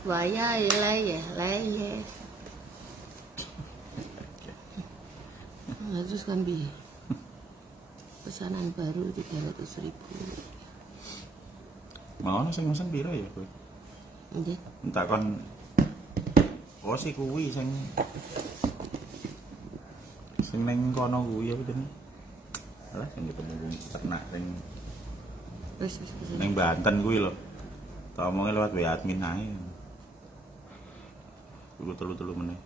Wayai leye. Nah, terus kan pesanan baru 300.000. Mau sing mesen piro ya kowe? Nggih. Entak kon si kuwi sing ning kono kuwi apa jenenge? Alah sing ketemu wong ternak sing Wis. ning Banten kuwi lho. Tak omongi lewat WA admin ae. Kudu telu meneh.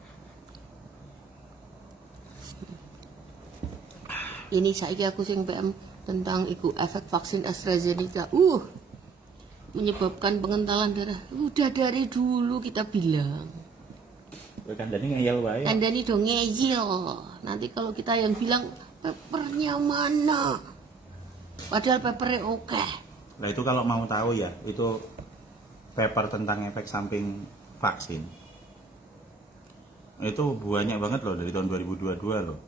Ini saiki aku sing PM tentang efek vaksin AstraZeneca. Menyebabkan pengentalan darah. Udah dari dulu kita bilang. Kowe kandhane ngeyel wae. Kandhane do ngeyel. Nanti kalau kita yang bilang papernya mana? Padahal papernya oke. Nah itu kalau mau tahu ya, itu paper tentang efek samping vaksin. Itu banyak banget loh dari tahun 2022 loh.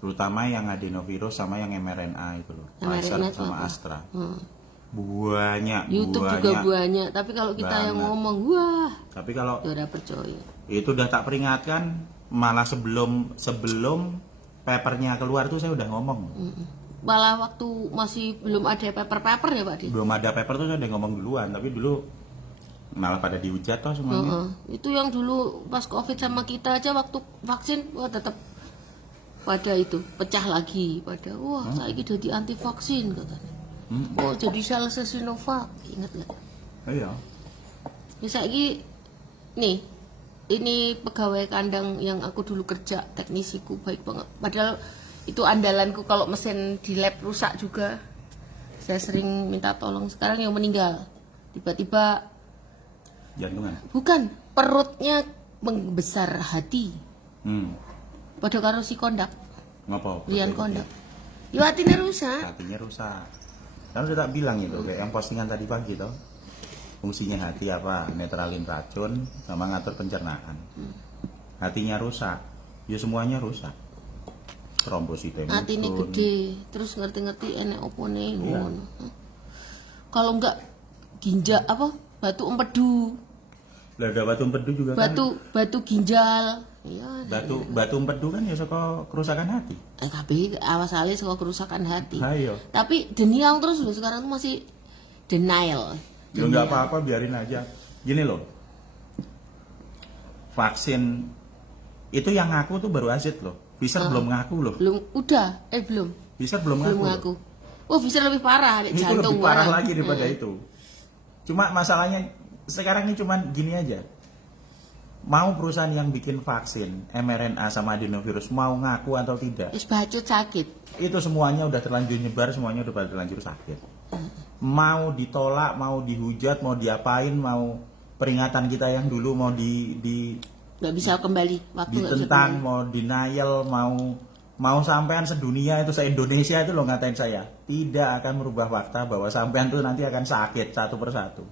Terutama yang adenovirus sama yang mRNA itu loh. Pfizer sama Astra. Banyak, YouTube banyak. juga banyak, tapi kalau kita yang ngomong, wah. Tapi kalau udah percaya. Itu udah tak peringatkan, malah sebelum papernya keluar tuh saya udah ngomong. Malah waktu masih belum ada paper ya Pak Di? Belum ada paper tuh saya udah ngomong duluan, tapi dulu malah pada dihujat toh semuanya. Itu yang dulu pas COVID sama kita aja waktu vaksin, wah tetap pada itu pecah lagi pada saya jadi anti vaksin katanya. Jadi sales Sinovac, ingat nggak? Iya. Misalnya nih, ini pegawai kandang yang aku dulu kerja, teknisiku baik banget. Padahal itu andalanku kalau mesin di lab rusak juga. Saya sering minta tolong. Sekarang yang meninggal, tiba-tiba Jantungan. bukan, perutnya membesar hati. Pada karo si kondak. Ngopo? Rian kondak. Ya hatinya rusak. Hatinya rusak. Kan udah tak bilang itu, kayak yang postingan tadi pagi toh. Fungsinya hati apa? Netralin racun sama ngatur pencernaan. Hatinya rusak, ya semuanya rusak. Trombositema. Hati ini gede, terus ngerti-ngerti enek opone ngono. Kalau enggak ginjal apa? Batu empedu. Lah ada batu empedu juga kan. Batu ginjal. Iya. Batu empedu kan ya saka kerusakan hati. Tapi awasalnya saka kerusakan hati. Ayo. Tapi denial terus loh, sekarang tuh masih denial. Ya enggak apa-apa, biarin aja. Gini loh. Vaksin itu yang ngaku tuh baru Azit loh. Pfizer belum ngaku loh. Belum. Pfizer belum ngaku. Oh, Pfizer lebih parah, itu jantung lebih parah orang. lagi daripada itu. Cuma masalahnya sekarang ini cuma gini aja. Mau perusahaan yang bikin vaksin mRNA sama adenovirus mau ngaku atau tidak, Wis bacot sakit. itu semuanya udah terlanjur nyebar, semuanya udah terlanjur sakit. Mau ditolak, mau dihujat, mau diapain, mau peringatan kita yang dulu mau Nggak bisa kembali, waktu nggak bisa ditentang, kembali. mau denial, mau sampean sedunia itu se-Indonesia itu lo ngatain saya, tidak akan merubah fakta bahwa sampean tuh nanti akan sakit satu persatu.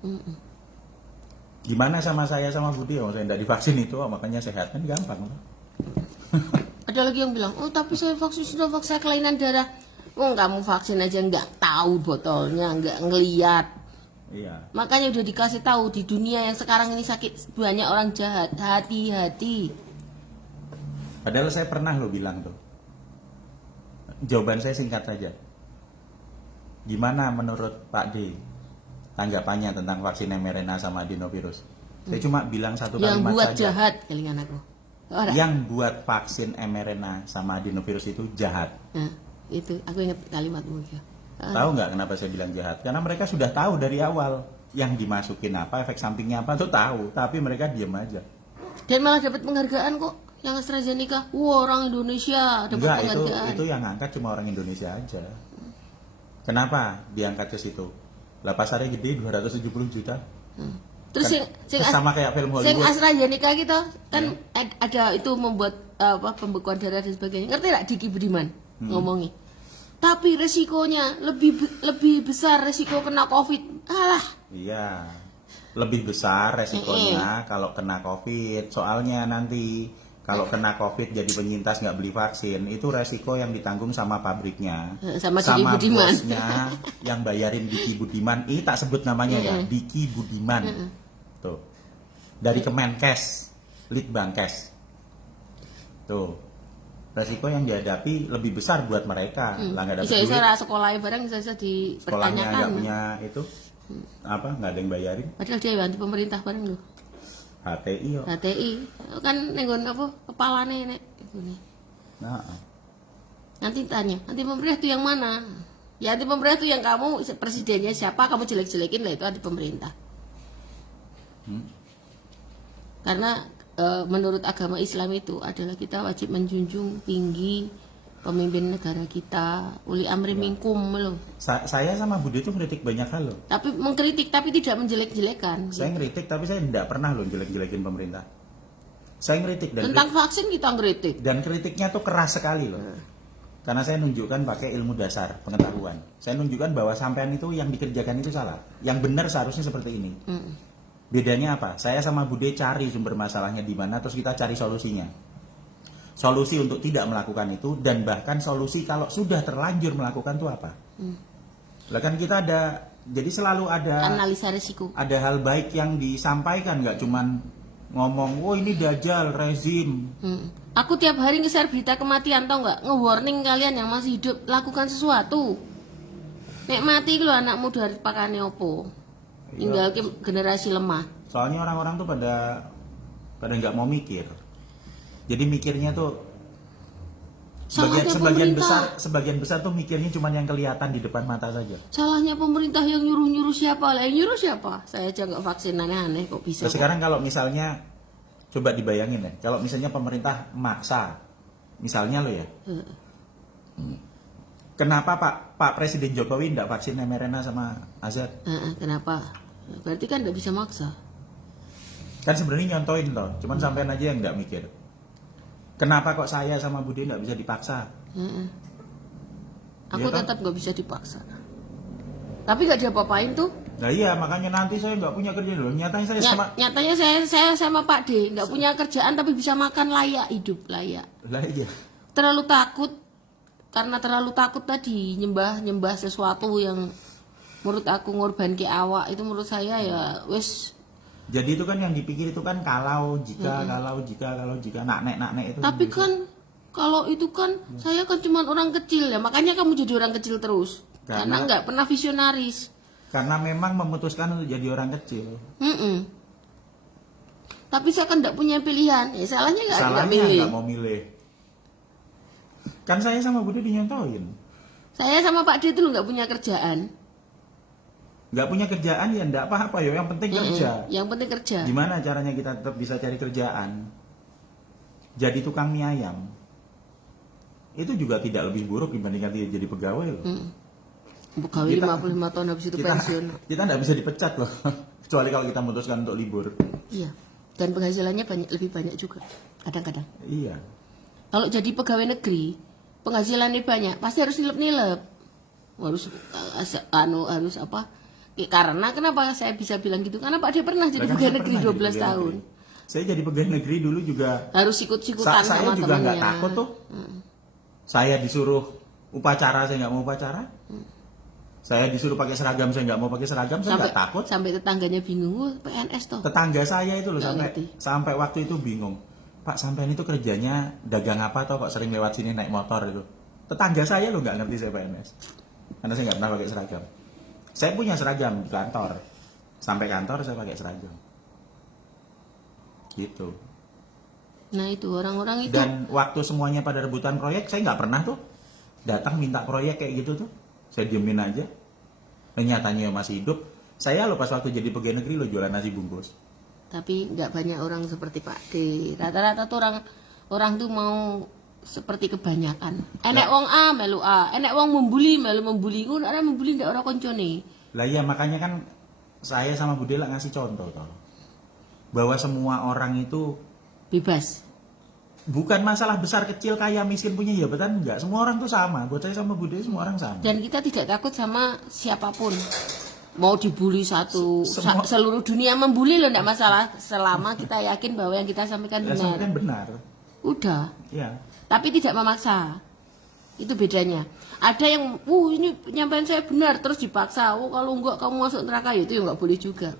Gimana sama saya sama Budi? Saya tidak divaksin itu, makanya sehat kan gampang. Ada lagi yang bilang, tapi saya vaksin Sinovac, saya kelainan darah. Kamu vaksin aja nggak tahu botolnya, nggak ngeliat. Iya. Makanya udah dikasih tahu di dunia yang sekarang ini sakit banyak orang jahat, hati-hati. Padahal saya pernah lo bilang tuh. Jawaban saya singkat saja. Gimana menurut Pak D tanggapannya tentang vaksin mRNA sama adenovirus? Saya cuma bilang satu Yang kalimat buat saja. jahat, kelingan aku. Yang buat vaksin mRNA sama adenovirus itu jahat. Nah, itu aku ingat kalimatmu ya. Tahu nggak kenapa saya bilang jahat? Karena mereka sudah tahu dari awal yang dimasukin apa, efek sampingnya apa tuh tahu, tapi mereka diam aja. Dan malah dapat penghargaan kok, yang AstraZeneca. Orang Indonesia dapat Enggak, penghargaan. itu yang angkat cuma orang Indonesia aja. Kenapa diangkat ke situ? Lah pasarnya gede 270 juta. Terus Kan sama kayak film Sing Hollywood. AstraZeneca gitu kan ada itu membuat pembekuan darah dan sebagainya. Ngerti enggak Diki Budiman ngomongin? Tapi resikonya lebih besar resiko kena COVID. Alah. Iya. Lebih besar resikonya kalau kena COVID. Soalnya nanti kalau kena COVID jadi penyintas nggak beli vaksin, itu resiko yang ditanggung sama pabriknya, sama Budiman. Bosnya yang bayarin Diki Budiman. Ini tak sebut namanya ya, Diki Budiman. Tuh. dari Kemenkes, Litbangkes. Tuh, resiko yang dihadapi lebih besar buat mereka. Lah nggak dapat duit, Bisa sekolahnya bareng bisa sekolahnya dipertanyakan. nggak punya itu, nggak ada yang bayarin. Padahal dia anti pemerintah bareng loh. HTI yo. HTI kan nenggon apa kepalane nek ini. Nah, Nanti tanya, anti pemerintah itu yang mana? Ya anti pemerintah itu yang kamu presidennya siapa kamu jelek-jelekin lah itu anti pemerintah. Karena menurut agama Islam itu adalah kita wajib menjunjung tinggi pemimpin negara kita, uli amri minkum loh. saya sama Budi itu kritik banyak hal loh. Tapi mengkritik tapi tidak menjelek-jelekan. Saya ngeritik tapi saya tidak pernah loh jelek-jelekin pemerintah. Saya ngeritik Tentang vaksin kita ngeritik. dan kritiknya tuh keras sekali loh. Karena saya nunjukkan pakai ilmu dasar pengetahuan. Saya nunjukkan bahwa sampean itu yang dikerjakan itu salah. Yang benar seharusnya seperti ini. Bedanya apa? Saya sama Bude cari sumber masalahnya di mana, terus kita cari solusinya. Solusi untuk tidak melakukan itu, dan bahkan solusi kalau sudah terlanjur melakukan itu apa? Lah kan kita ada, jadi selalu ada Analisa risiko. ada hal baik yang disampaikan, nggak cuman ngomong, oh ini dajjal, rezim. Aku tiap hari nge-share berita kematian tau nggak? Nge-warning kalian yang masih hidup lakukan sesuatu. Nek mati lu anakmu dari pakane opo? Tinggal generasi lemah. Soalnya orang-orang tuh pada nggak mau mikir. Jadi mikirnya tuh Salahnya sebagian besar tuh mikirnya cuma yang kelihatan di depan mata saja. Salahnya pemerintah yang nyuruh siapa lah? Yang nyuruh siapa? Saya aja nggak vaksin aneh-aneh kok bisa. Nah, sekarang kalau misalnya coba dibayangin ya, kalau misalnya pemerintah maksa, misalnya lo ya, kenapa Pak Presiden Jokowi tidak vaksin mRNA sama AZ? Kenapa? Berarti kan nggak bisa maksa. Kan sebenarnya nyontoin toh, cuman sampean aja yang nggak mikir. Kenapa kok saya sama Budi nggak bisa dipaksa? Aku Iya, tetap nggak bisa dipaksa. Tapi nggak diapa-apain tuh. Nah iya, makanya nanti saya nggak punya kerja loh. Nyatanya saya sama Nyatanya saya sama Pak D nggak punya kerjaan tapi bisa makan layak, hidup layak. lah iya. Terlalu takut karena terlalu takut tadi nyembah sesuatu yang menurut aku ngorban ke awak itu menurut saya ya wes. Jadi itu kan yang dipikir itu kan kalau jika nak nek itu. Tapi kan kalau itu kan saya kan cuma orang kecil ya makanya kamu jadi orang kecil terus karena nggak pernah visionaris. Karena memang memutuskan untuk jadi orang kecil. Tapi saya kan nggak punya pilihan. Ya salahnya nggak milih. Nggak mau milih. Kan saya sama Budi dinyontoin. Saya sama Pak D itu nggak punya kerjaan. Nggak punya kerjaan ya nggak apa-apa yo. Yang penting kerja. Yang penting kerja. Gimana caranya kita tetap bisa cari kerjaan? Jadi tukang mie ayam. Itu juga tidak lebih buruk dibandingkan dia jadi pegawai loh. Pegawai 55 tahun habis itu pensiun. Kita nggak bisa dipecat loh. Kecuali kalau kita memutuskan untuk libur. Iya. Dan penghasilannya lebih banyak juga. Kadang-kadang. Iya. Kalau jadi pegawai negeri, penghasilannya banyak, pasti harus nilep-nilep. Harus apa? Karena kenapa saya bisa bilang gitu? Karena Pak D pernah jadi pegawai negeri 12 tahun. Saya jadi pegawai negeri dulu juga. Harus ikut-ikutan sama temannya. Saya juga nggak takut tuh. Saya disuruh upacara, saya nggak mau upacara. Saya disuruh pakai seragam, saya nggak mau pakai seragam, saya nggak takut. Sampai tetangganya bingung, PNS toh. Tetangga saya itu loh sampai waktu itu bingung. Pak sampean itu kerjanya dagang apa toh kok sering lewat sini naik motor itu. Tetangga saya loh nggak ngerti saya PNS. Karena saya nggak pernah pakai seragam. Saya punya seragam di kantor. Sampai kantor saya pakai seragam. Gitu. Nah itu orang-orang itu. Dan waktu semuanya pada rebutan proyek, saya nggak pernah tuh datang minta proyek kayak gitu tuh. Saya diemin aja. Dan nyatanya masih hidup. Saya loh pas waktu jadi pegawai negeri lo jualan nasi bungkus. Tapi nggak banyak orang seperti Pak D. Rata-rata tuh orang tuh mau seperti kebanyakan. Enek wong A melu A, enek wong membuli melu membuli. Ngono ana membuli ndak ora koncone. Lah iya makanya kan saya sama Bude lah ngasih contoh toh. Bahwa semua orang itu bebas. Bukan masalah besar kecil kaya miskin punya jabatan enggak. Semua orang tuh sama. Buat saya sama Bude semua orang sama. Dan kita tidak takut sama siapapun. Mau dibully seluruh dunia membuli loh enggak masalah selama kita yakin bahwa yang kita sampaikan benar. Sampaikan benar. Udah. Iya. Tapi tidak memaksa. Itu bedanya. Ada yang, ini penyampaian saya benar terus dipaksa. Oh kalau enggak kamu masuk neraka itu ya enggak boleh juga.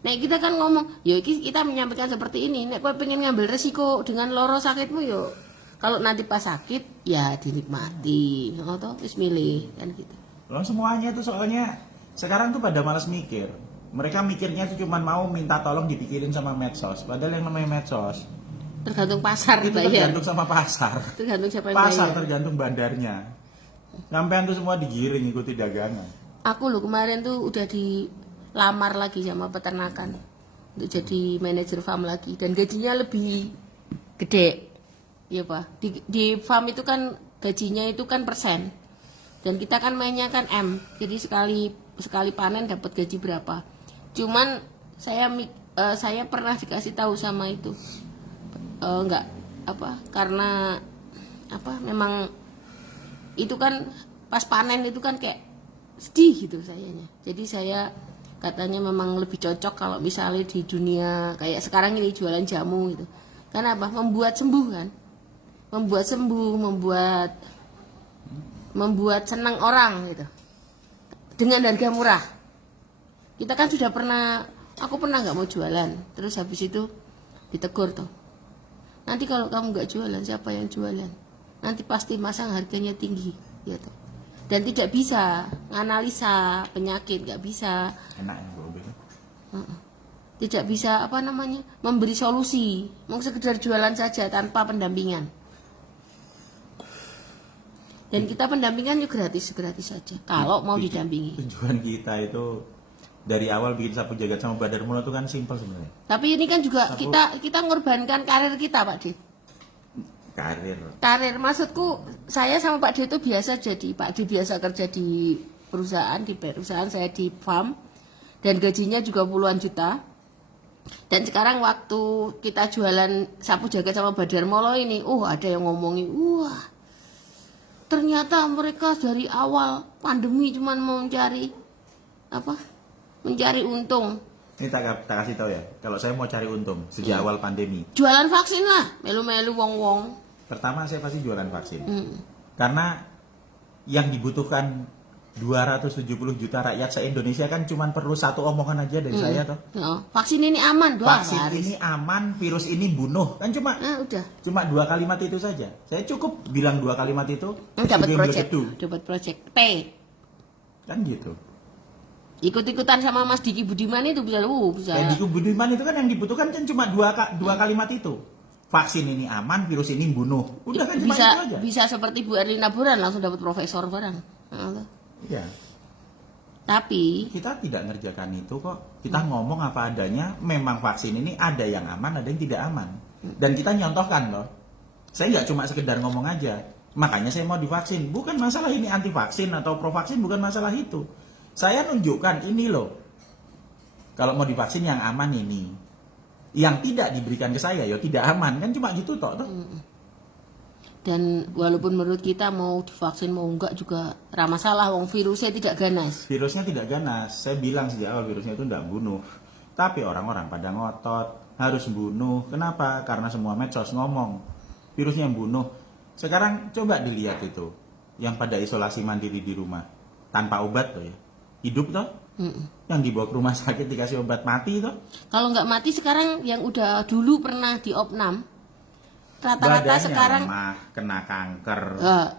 Nek kita kan ngomong, yo iki kita menyampaikan seperti ini. Nek kowe pengen ngambil resiko dengan loro sakitmu yo, kalau nanti pas sakit ya dinikmati, atau wis milih kan gitu. Loh, semuanya tuh soalnya sekarang tuh pada malas mikir. Mereka mikirnya tuh cuma mau minta tolong dipikirin sama medsos. Padahal yang namanya medsos Tergantung pasar itu dibayar. tergantung sama pasar. Tergantung siapa yang Pasar bayar. tergantung bandarnya. Sampean tuh semua digiring ikuti dagangan. Aku loh kemarin tuh udah dilamar lagi sama peternakan untuk jadi manajer farm lagi dan gajinya lebih gede. Iya Pak. Di farm itu kan gajinya itu kan persen. Dan kita kan mainnya kan M. Jadi sekali panen dapat gaji berapa. Cuman saya pernah dikasih tahu sama itu. Enggak apa karena apa memang itu kan pas panen itu kan kayak sedih gitu sayanya. Jadi saya katanya memang lebih cocok kalau misalnya di dunia kayak sekarang ini jualan jamu gitu. Karena apa? Membuat sembuh kan. Membuat sembuh, membuat senang orang gitu. Dengan harga murah. Kita kan sudah pernah, aku pernah nggak mau jualan. Terus habis itu ditegur tuh. Nanti kalau kamu nggak jualan, siapa yang jualan? Nanti pasti masang harganya tinggi, gitu. Dan tidak bisa analisa penyakit, nggak bisa. Enak ya Mbak Ube. Tidak bisa apa namanya memberi solusi, mau sekedar jualan saja tanpa pendampingan. Dan kita pendampingan juga gratis saja. Kalau mau didampingi. Tujuan kita itu dari awal bikin sapu jagat sama Badar Mula itu kan simpel sebenarnya. Tapi ini kan juga Sapu- kita ngorbankan karir kita, Pak D. Karir maksudku saya sama Pak D itu biasa jadi Pak D biasa kerja di perusahaan saya di farm dan gajinya juga puluhan juta. Dan sekarang waktu kita jualan sapu jagat sama Badar Molo ini, ada yang ngomongin, ternyata mereka dari awal pandemi cuman mau mencari untung. Ini tak kasih tahu ya. Kalau saya mau cari untung sejak awal pandemi. Jualan vaksin lah, melu-melu wong-wong. Pertama saya pasti jualan vaksin. Karena yang dibutuhkan 270 juta rakyat se-Indonesia kan cuma perlu satu omongan aja dari saya toh. Vaksin ini aman, Vaksin ini aman, virus ini bunuh. Kan cuma udah. cuma 2 kalimat itu saja. Saya cukup bilang 2 kalimat itu. Dapat sebelum project, bergedu. dapat project P. Kan gitu. Ikut-ikutan sama Mas Diki Budiman itu bisa. Kayak di Budiman itu kan yang dibutuhkan kan cuma dua kalimat itu. Vaksin ini aman, virus ini bunuh. Udah kan cuma itu aja. Bisa seperti Bu Erlina Burhan langsung dapat profesor barang. Iya. Tapi Kita tidak ngerjakan itu kok. Kita ngomong apa adanya. Memang vaksin ini ada yang aman, ada yang tidak aman. Dan kita nyontohkan loh. Saya nggak cuma sekedar ngomong aja. Makanya saya mau divaksin. Bukan masalah ini anti vaksin atau pro vaksin, bukan masalah itu. Saya nunjukkan ini loh. Kalau mau divaksin yang aman ini. Yang tidak diberikan ke saya ya tidak aman. Kan cuma gitu toh. dan walaupun menurut kita mau divaksin mau enggak juga ramah masalah, wong virusnya tidak ganas. Virusnya tidak ganas. Saya bilang sejak awal virusnya itu tidak bunuh. Tapi orang-orang pada ngotot harus bunuh. Kenapa? Karena semua medsos ngomong virusnya yang bunuh. Sekarang coba dilihat itu yang pada isolasi mandiri di rumah tanpa obat tuh ya. Hidup toh? Yang dibawa ke rumah sakit dikasih obat mati toh? Kalau nggak mati sekarang yang udah dulu pernah di opnam rata-rata Badannya sekarang lemah, kena kanker,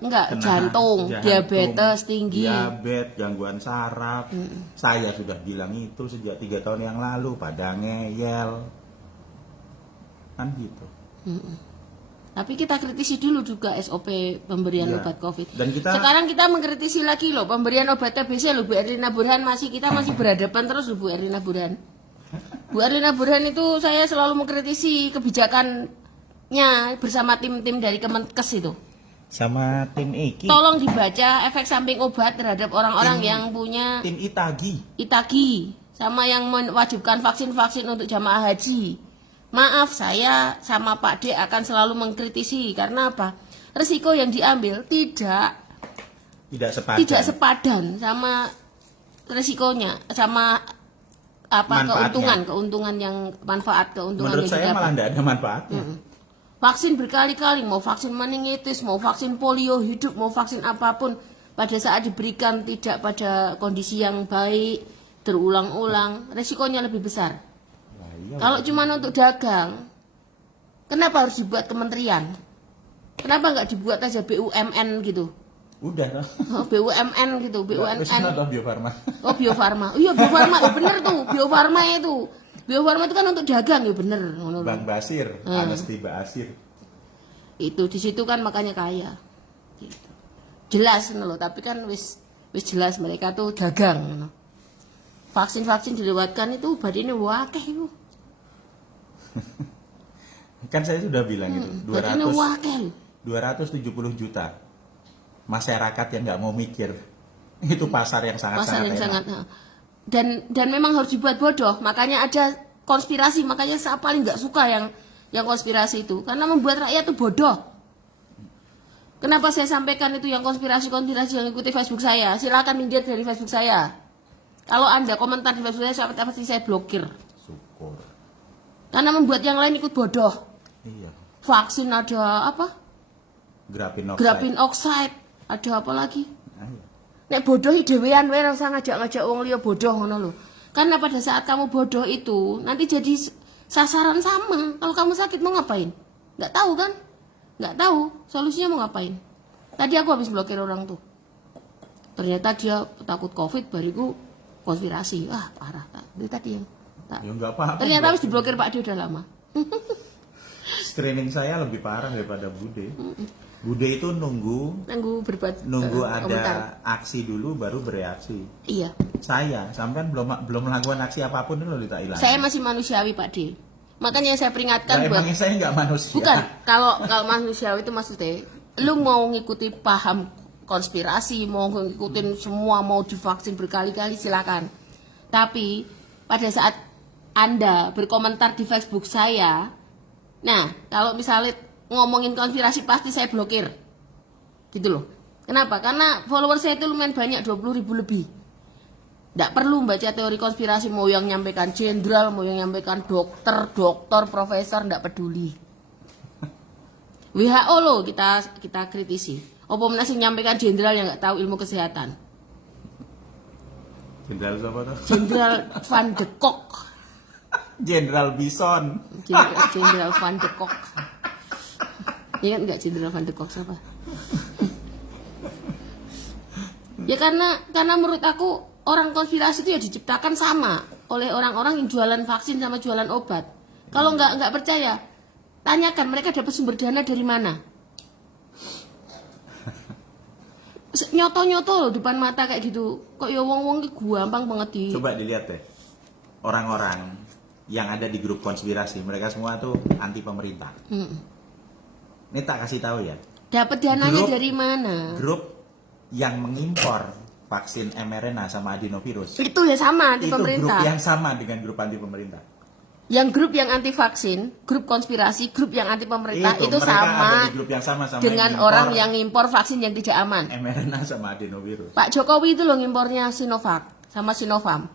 enggak kena jantung, diabetes tinggi. diabetes, gangguan saraf. Saya sudah bilang itu sejak 3 tahun yang lalu pada ngeyel. Kan gitu. Tapi kita kritisi dulu juga SOP pemberian Iya. obat COVID. Dan Sekarang kita mengkritisi lagi loh pemberian obat TBC loh Bu Erlina Burhan kita masih berhadapan terus loh Bu Erlina Burhan. Bu Erlina Burhan itu saya selalu mengkritisi kebijakannya bersama tim-tim dari Kemenkes itu. Sama tim Iki, Tolong dibaca efek samping obat terhadap orang-orang yang punya tim Itagi. Itagi sama yang mewajibkan vaksin-vaksin untuk jamaah haji. Maaf, saya sama Pak D akan selalu mengkritisi karena apa? Resiko yang diambil tidak sepadan sama resikonya, sama apa Manfaatnya. keuntungan yang keuntungan Menurut yang saya didapat. malah tidak ada manfaatnya. Vaksin berkali-kali, mau vaksin meningitis, mau vaksin polio hidup, mau vaksin apapun, pada saat diberikan tidak pada kondisi yang baik, terulang-ulang, resikonya lebih besar. iya. Kalau cuma untuk dagang, kenapa harus dibuat kementerian? Kenapa nggak dibuat aja BUMN gitu? Udah lah. Oh, BUMN gitu, BUMN. Atau Bio Farma. Oh, Bio Farma. Iya, Bio Farma, ya bener tuh, Bio Farma itu. Bio Farma itu kan untuk dagang, ya bener. Bang Basir, Anesti Basir. Itu di situ kan makanya kaya. Gitu. Jelas loh, tapi kan wis jelas mereka tuh dagang. Ngono. Vaksin-vaksin dilewatkan itu badannya wakeh itu. Kan saya sudah bilang itu, Badannya wakeh. 270 juta masyarakat yang nggak mau mikir. Itu pasar yang Pasar yang sangat sangat dan memang harus dibuat bodoh. Makanya ada konspirasi, makanya saya paling nggak suka yang konspirasi itu karena membuat rakyat itu bodoh. Kenapa saya sampaikan itu yang konspirasi-konspirasi yang ikuti Facebook saya? Silakan minggir dari Facebook saya. Kalau Anda komentar di Facebook saya, pasti saya blokir. syukur. Karena membuat yang lain ikut bodoh. Iya. Vaksin ada apa? Grapin Oxide. Ada apa lagi? Ayo. Nek bodoh dhewean wae ora usah ngajak-ngajak wong liya bodoh ngono lho. Karena pada saat kamu bodoh itu nanti jadi sasaran sama. Kalau kamu sakit mau ngapain? Nggak tahu kan? Nggak tahu solusinya mau ngapain. Tadi aku habis blokir orang tuh. Ternyata dia takut COVID, bariku konspirasi. Wah, parah. Itu tadi yang. Ya nggak apa-apa. Ternyata harus diblokir Pak D udah lama. Screening saya lebih parah daripada Bude. Bude itu nunggu ada komentar. aksi dulu baru bereaksi. Iya. Saya sampai belum melakukan aksi apapun dulu tak hilang. Saya masih manusiawi Pak D. Makanya saya peringatkan Nah, buat emangnya saya nggak manusia. bukan kalau manusiawi itu maksudnya lu mau ngikuti paham konspirasi, mau ngikutin semua, mau divaksin berkali-kali silakan. Tapi pada saat Anda berkomentar di Facebook saya, nah kalau misalnya ngomongin konspirasi pasti saya blokir. Gitu loh. Kenapa? Karena follower saya itu lumayan banyak, 20.000 lebih. Nggak perlu baca teori konspirasi, mau yang nyampaikan jenderal, mau yang nyampaikan dokter, profesor, nggak peduli. WHO loh kita kritisi. Apa masih nyampaikan jenderal yang nggak tahu ilmu kesehatan? Jenderal siapa tuh? Jenderal Van de Kok. Jenderal Bison. Jenderal Van de Kok. Ingat nggak Jenderal Van de Kok siapa? Ya karena menurut aku orang konspirasi itu ya diciptakan sama oleh orang-orang yang jualan vaksin sama jualan obat. Kalau nggak percaya, tanyakan mereka dapat sumber dana dari mana. Nyoto-nyoto loh depan mata kayak gitu. Kok ya wong-wong gampang banget di. Coba dilihat deh. Orang-orang yang ada di grup konspirasi, mereka semua tuh anti pemerintah. Ini tak kasih tahu ya. Dapat dananya dari mana? Grup yang mengimpor vaksin mRNA sama adenovirus. Itu ya sama anti Itu pemerintah. grup yang sama dengan grup anti pemerintah. Yang grup yang anti vaksin, grup konspirasi, grup yang anti pemerintah itu mereka sama ada di grup yang sama dengan yang orang yang ngimpor vaksin yang tidak aman. mRNA sama adenovirus. Pak Jokowi itu loh ngimpornya Sinovac sama Sinovac.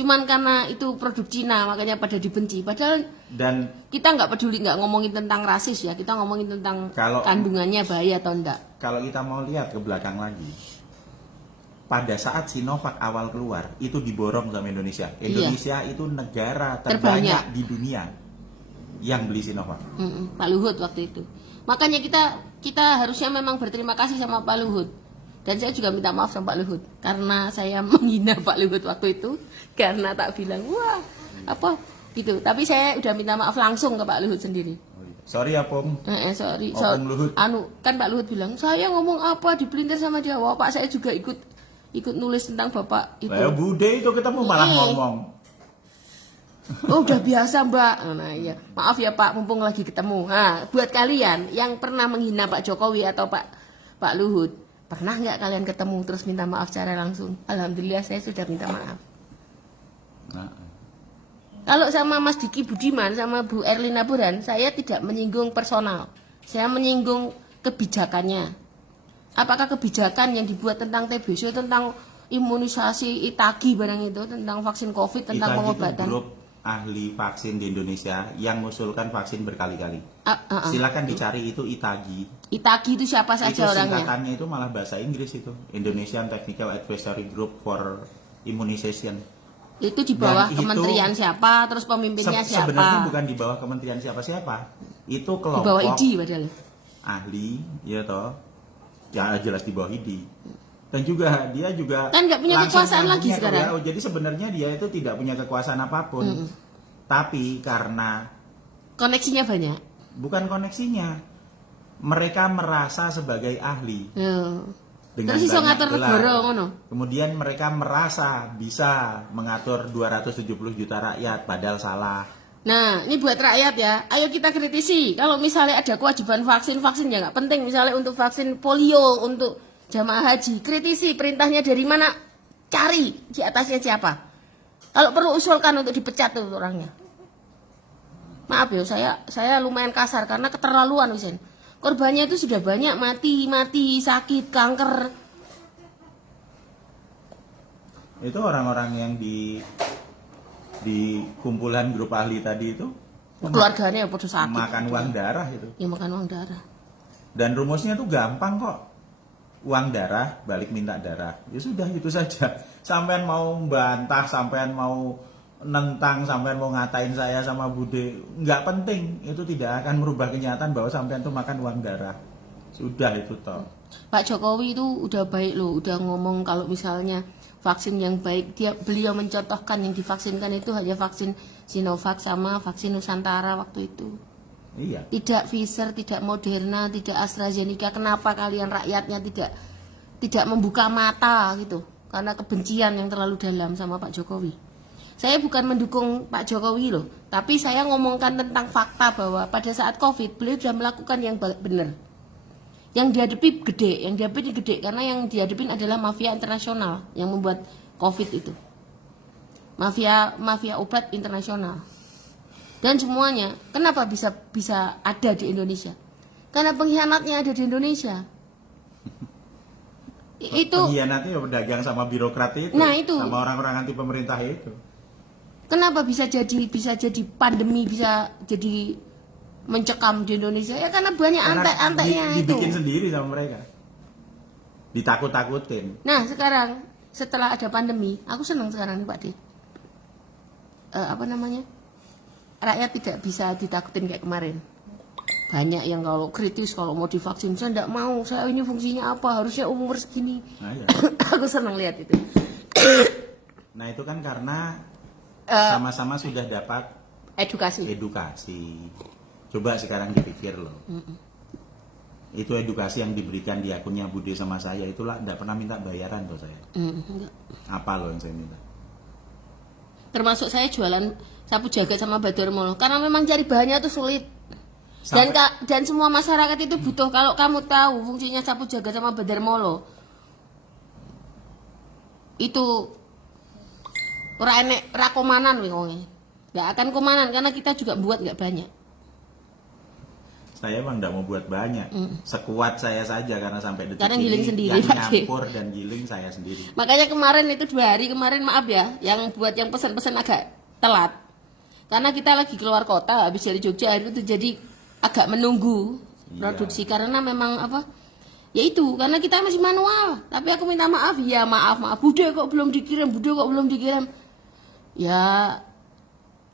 Cuman karena itu produk Cina makanya pada dibenci. Padahal Dan kita nggak peduli, nggak ngomongin tentang rasis ya, kita ngomongin tentang kandungannya bahaya atau enggak. kalau kita mau lihat ke belakang lagi, pada saat Sinovac awal keluar itu diborong sama Indonesia. Indonesia itu negara terbanyak di dunia yang beli Sinovac. Pak Luhut waktu itu. Makanya kita harusnya memang berterima kasih sama Pak Luhut. Dan saya juga minta maaf sama Pak Luhut karena saya menghina Pak Luhut waktu itu karena tak bilang wah apa gitu. Tapi saya udah minta maaf langsung ke Pak Luhut sendiri. Sorry ya Pong. Sorry. Opung Luhut. Kan Pak Luhut bilang saya ngomong apa dipelintir sama dia. Wah Pak saya juga ikut nulis tentang Bapak itu. Ya Bude itu ketemu malah ngomong. Oh udah biasa Mbak. Nah iya. Maaf ya Pak mumpung lagi ketemu. Nah, buat kalian yang pernah menghina Pak Jokowi atau Pak Luhut, pernah nggak kalian ketemu terus minta maaf secara langsung? Alhamdulillah saya sudah minta maaf. Nah. Kalau sama Mas Diki Budiman sama Bu Erlina Burhan, saya tidak menyinggung personal. Saya menyinggung kebijakannya. Apakah kebijakan yang dibuat tentang TBC, tentang imunisasi, Itagi barang itu, tentang vaksin COVID, tentang Itagi pengobatan? itu grup ahli vaksin di Indonesia yang mengusulkan vaksin berkali-kali. Silakan dicari itu Itagi. Itagi itu siapa saja itu orangnya? Singkatannya itu malah bahasa Inggris itu. Indonesian Technical Advisory Group for Immunization. Itu di bawah Dan itu kementerian siapa, terus pemimpinnya sebenarnya siapa? bukan di bawah kementerian siapa-siapa. Itu Di bawah kelompok ID padahal. ahli, ya toh. Ya jelas di bawah ID. Dan juga dia juga Kan nggak punya langsung kekuasaan lagi nyambungnya ke sekarang. WHO. Jadi sebenarnya dia itu tidak punya kekuasaan apapun. Tapi karena Koneksinya banyak. bukan koneksinya, mereka merasa sebagai ahli Ya. dengan Terus iso banyak ngatur gelar. negara ngono. Kemudian mereka merasa bisa mengatur 270 juta rakyat, padahal salah. Nah, ini buat rakyat ya. Ayo kita kritisi. Kalau misalnya ada kewajiban vaksin, vaksin ya nggak penting. Misalnya untuk vaksin polio, untuk jamaah haji, kritisi perintahnya dari mana? Cari di atasnya siapa. Kalau perlu usulkan untuk dipecat tuh orangnya. Maaf ya, saya lumayan kasar karena keterlaluan Wisen. Korbannya itu sudah banyak mati, sakit, kanker. Itu orang-orang yang di kumpulan grup ahli tadi itu Keluarganya putus sakit. makan uang darah itu. Ya makan uang darah. Dan rumusnya tuh gampang kok. Uang darah balik minta darah. Ya sudah itu saja. Sampean mau bantah, sampean mau nentang, sampean mau ngatain saya sama Bude, nggak penting. Itu tidak akan merubah kenyataan bahwa sampean tuh makan uang darah. Sudah itu toh. Pak Jokowi itu udah baik loh, udah ngomong kalau misalnya vaksin yang baik, beliau mencontohkan yang divaksinkan itu hanya vaksin Sinovac sama vaksin Nusantara waktu itu. Iya. Tidak Pfizer, tidak Moderna, tidak AstraZeneca. Kenapa kalian rakyatnya tidak membuka mata gitu? Karena kebencian yang terlalu dalam sama Pak Jokowi. Saya bukan mendukung Pak Jokowi loh, tapi saya ngomongkan tentang fakta bahwa pada saat Covid beliau sudah melakukan yang benar. Yang dihadapi gede karena yang dihadapin adalah mafia internasional yang membuat Covid itu. Mafia obat internasional. Dan semuanya, kenapa bisa ada di Indonesia? Karena pengkhianatnya ada di Indonesia. Itu Pengkhianatnya ya pedagang sama birokrat itu, Nah, itu. sama orang-orang anti pemerintah itu. kenapa bisa jadi pandemi, bisa jadi mencekam di Indonesia? Ya karena banyak Karena antek-anteknya itu. dibikin sendiri sama mereka. Ditakut-takutin. Nah, sekarang setelah ada pandemi, aku senang sekarang nih Pak D. Rakyat tidak bisa ditakutin kayak kemarin. Banyak yang kalau kritis, kalau mau divaksin, saya tidak mau, saya ini fungsinya apa, harusnya umur segini. Nah, ya. Aku senang lihat itu. Nah itu kan karena sama-sama sudah dapat Edukasi. Coba sekarang dipikir loh. Itu edukasi yang diberikan di akunnya Bude sama saya itulah tidak pernah minta bayaran tuh saya. Enggak. Apa loh yang saya minta? Termasuk saya jualan sapu jagat sama Badar Molo karena memang cari bahannya tuh sulit. Dan semua masyarakat itu butuh. Kalau kamu tahu fungsinya sapu jagat sama Badar Molo, itu ora enek ra komanan wong. Enggak akan komanan karena kita juga buat enggak banyak. Saya emang tidak mau buat banyak, sekuat saya saja karena sampai detik Karena ini giling sendiri, yang Pak. nyampur dan giling saya sendiri. Makanya kemarin itu 2 hari kemarin maaf ya, yang buat yang pesan-pesan agak telat. Karena kita lagi keluar kota habis dari Jogja hari itu jadi agak menunggu produksi karena memang apa? Ya itu karena kita masih manual. Tapi aku minta maaf ya, maaf. Bude kok belum dikirim. Ya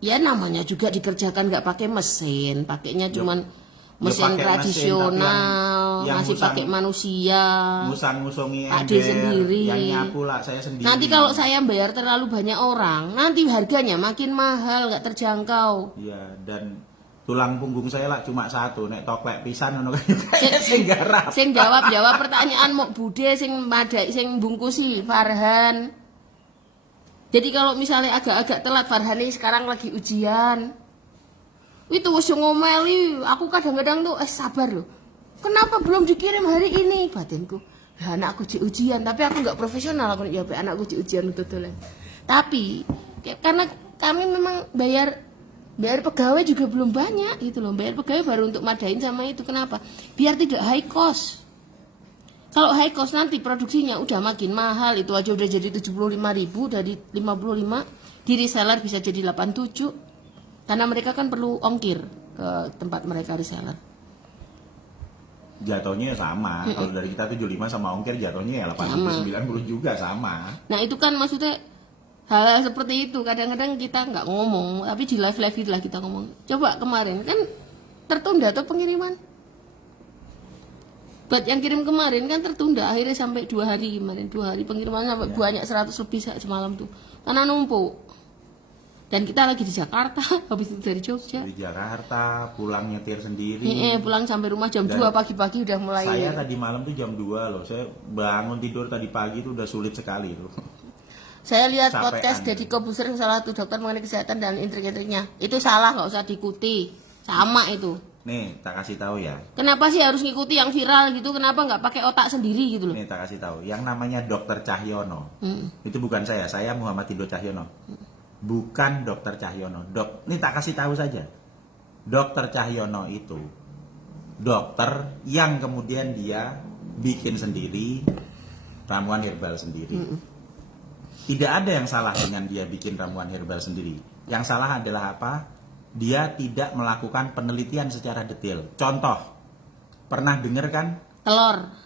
namanya juga dikerjakan nggak pakai mesin, pakainya cuman mesin pakai tradisional, mesin, yang masih pakai manusia. Ngusang-ngusungi Ade ember, sendiri. yang nyapu lah saya sendiri. Nanti kalau saya bayar terlalu banyak orang, nanti harganya makin mahal, nggak terjangkau. Iya, dan tulang punggung saya lah cuma satu, nek toklek pisan ngono kan. Sing garap. Sing jawab pertanyaan mau Bude sing madai sing bungkusi Farhan. Jadi kalau misalnya agak-agak telat Farhan ini sekarang lagi ujian. Itu wis ngomeli, aku kadang-kadang tuh sabar loh. Kenapa belum dikirim hari ini? Batinku. Ya anakku di ujian, tapi aku nggak profesional aku ya anakku di ujian betul-betulan. Tapi karena kami memang bayar pegawai juga belum banyak gitu loh. Bayar pegawai baru untuk madain sama itu. Kenapa? Biar tidak high cost. Kalau high cost nanti produksinya udah makin mahal, itu aja udah jadi 75.000 dari 55, di reseller bisa jadi 87. Karena mereka kan perlu ongkir ke tempat mereka reseller. Jatuhnya sama. Kalau dari kita 75 sama ongkir jatuhnya ya 80 90 juga sama. Nah, itu kan maksudnya hal seperti itu kadang-kadang kita nggak ngomong, tapi di live lah kita ngomong. Coba kemarin kan tertunda tuh pengiriman. Buat yang kirim kemarin kan tertunda, akhirnya sampai 2 hari kemarin, 2 hari pengiriman sampai banyak 100 lebih semalam tuh, karena numpuk. Dan kita lagi di Jakarta, habis itu dari Jogja. Di Jakarta, pulang nyetir sendiri. Pulang sampai rumah jam 2 pagi-pagi udah mulai. Saya tadi malam tuh jam 2 loh, saya bangun tidur tadi pagi tuh udah sulit sekali tuh. Saya lihat Capean. podcast Deddy Kobuser, salah satu dokter mengenai kesehatan dan intrik-intriknya. Itu salah, nggak usah diikuti. Sama itu. Nih, tak kasih tahu ya. Kenapa sih harus ngikuti yang viral gitu? Kenapa nggak pakai otak sendiri gitu loh? Nih, tak kasih tahu. Yang namanya Dokter Cahyono. Itu bukan saya Muhammad Tindo Cahyono. Bukan Dokter Cahyono. Nih tak kasih tahu saja. Dokter Cahyono itu dokter yang kemudian dia bikin sendiri ramuan herbal sendiri. Tidak ada yang salah dengan dia bikin ramuan herbal sendiri. Yang salah adalah apa? Dia tidak melakukan penelitian secara detail. Contoh, pernah dengar kan?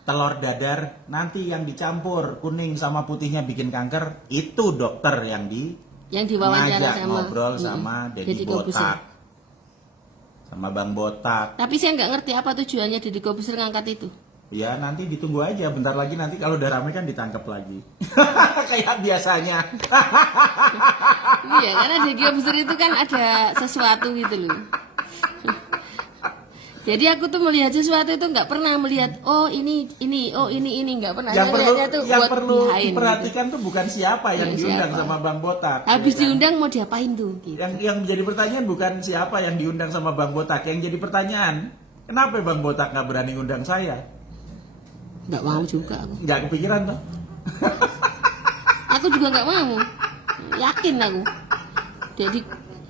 Telur dadar nanti yang dicampur kuning sama putihnya bikin kanker. Itu dokter yang diwawancara ngajak sama ngobrol sama Deddy Botak, sama Bang Botak. Tapi saya nggak ngerti apa tujuannya Deddy Kobuser ngangkat itu. Ya nanti ditunggu aja, bentar lagi nanti kalau udah rame kan ditangkap lagi. Kayak biasanya. Iya, karena Deddy Kobuser itu kan ada sesuatu gitu loh. Jadi aku tuh melihat sesuatu itu nggak pernah melihat ini nggak pernah. Yang Saya perlu behind, diperhatikan tuh bukan siapa yang diundang siapa. sama Bang Botak. Habis ya kan? diundang mau diapain tuh? Gitu. Yang menjadi pertanyaan bukan siapa yang diundang sama Bang Botak. Yang jadi pertanyaan, kenapa Bang Botak nggak berani undang saya? Nggak mau juga aku. Nggak kepikiran toh? Aku juga nggak mau. Yakin aku. Jadi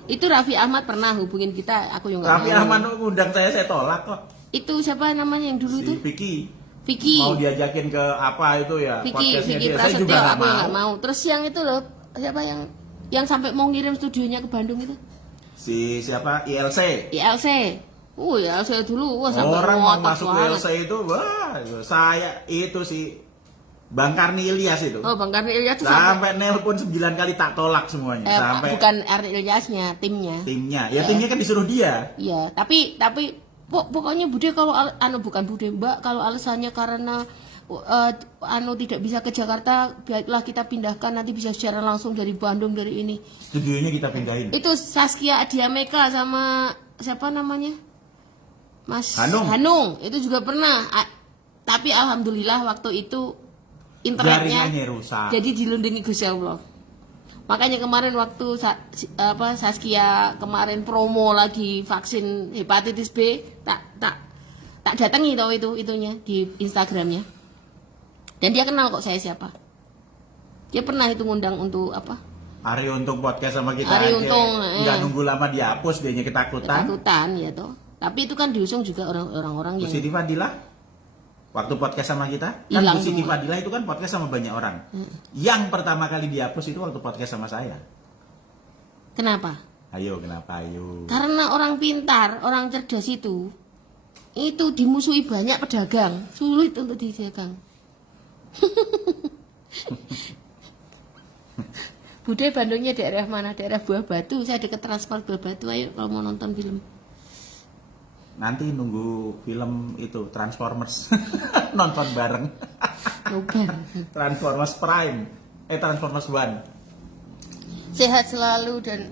itu Raffi Ahmad pernah hubungin kita, aku yang nggak mau. Raffi Ahmad undang saya tolak kok. Itu siapa namanya yang dulu Si itu? Vicky. Mau diajakin ke apa itu ya? Vicky Podcastnya dia. Saya Prasetyo, juga nggak aku yang mau. nggak mau. Terus yang itu loh, siapa yang sampai mau ngirim studionya ke Bandung itu? Si siapa? ILC. ILC. ILC dulu, sampai Orang mau ngotot masuk banget. ILC itu, wah, saya itu si Bang Karni Ilyas itu. Oh, Bang Karni Ilyas tuh sampai Sampai nelpon 9 kali tak tolak semuanya. Sampai bukan Karni Ilyasnya, timnya. timnya. Ya timnya kan disuruh dia. Iya, tapi pokoknya Bude kalau bukan Bude, Mbak, kalau alasannya karena tidak bisa ke Jakarta, biarlah kita pindahkan, nanti bisa secara langsung dari Bandung dari ini. Studionya kita pindahin. Itu Saskia Adiameka sama siapa namanya? Mas Hanung. itu juga pernah. Tapi alhamdulillah waktu itu internetnya Jaringannya rusak. jadi dilindungi Gusti Allah. Makanya kemarin waktu Saskia kemarin promo lagi vaksin hepatitis B, tak datangi tau itunya di Instagramnya. Dan dia kenal kok saya siapa. Dia pernah itu ngundang untuk apa? Ari Untung podcast sama kita Ari aja. Untung, Nggak nunggu lama dihapus, dianya ketakutan. Ketakutan ya toh. Tapi itu kan diusung juga orang-orang yang Siti Fadilah waktu podcast sama kita kan Hilang Siti semua. Fadilah itu kan podcast sama banyak orang. Yang pertama kali dihapus itu waktu podcast sama saya. Kenapa? Kenapa ayo? Karena orang pintar, orang cerdas itu dimusuhi banyak pedagang, sulit untuk didagang. Bude Bandungnya daerah mana? Daerah Buah Batu. Saya dekat transport Buah Batu. Ayo kalau mau nonton film. Nanti nunggu film itu Transformers nonton bareng. Nobar. Transformers Prime, Transformers One. Sehat selalu dan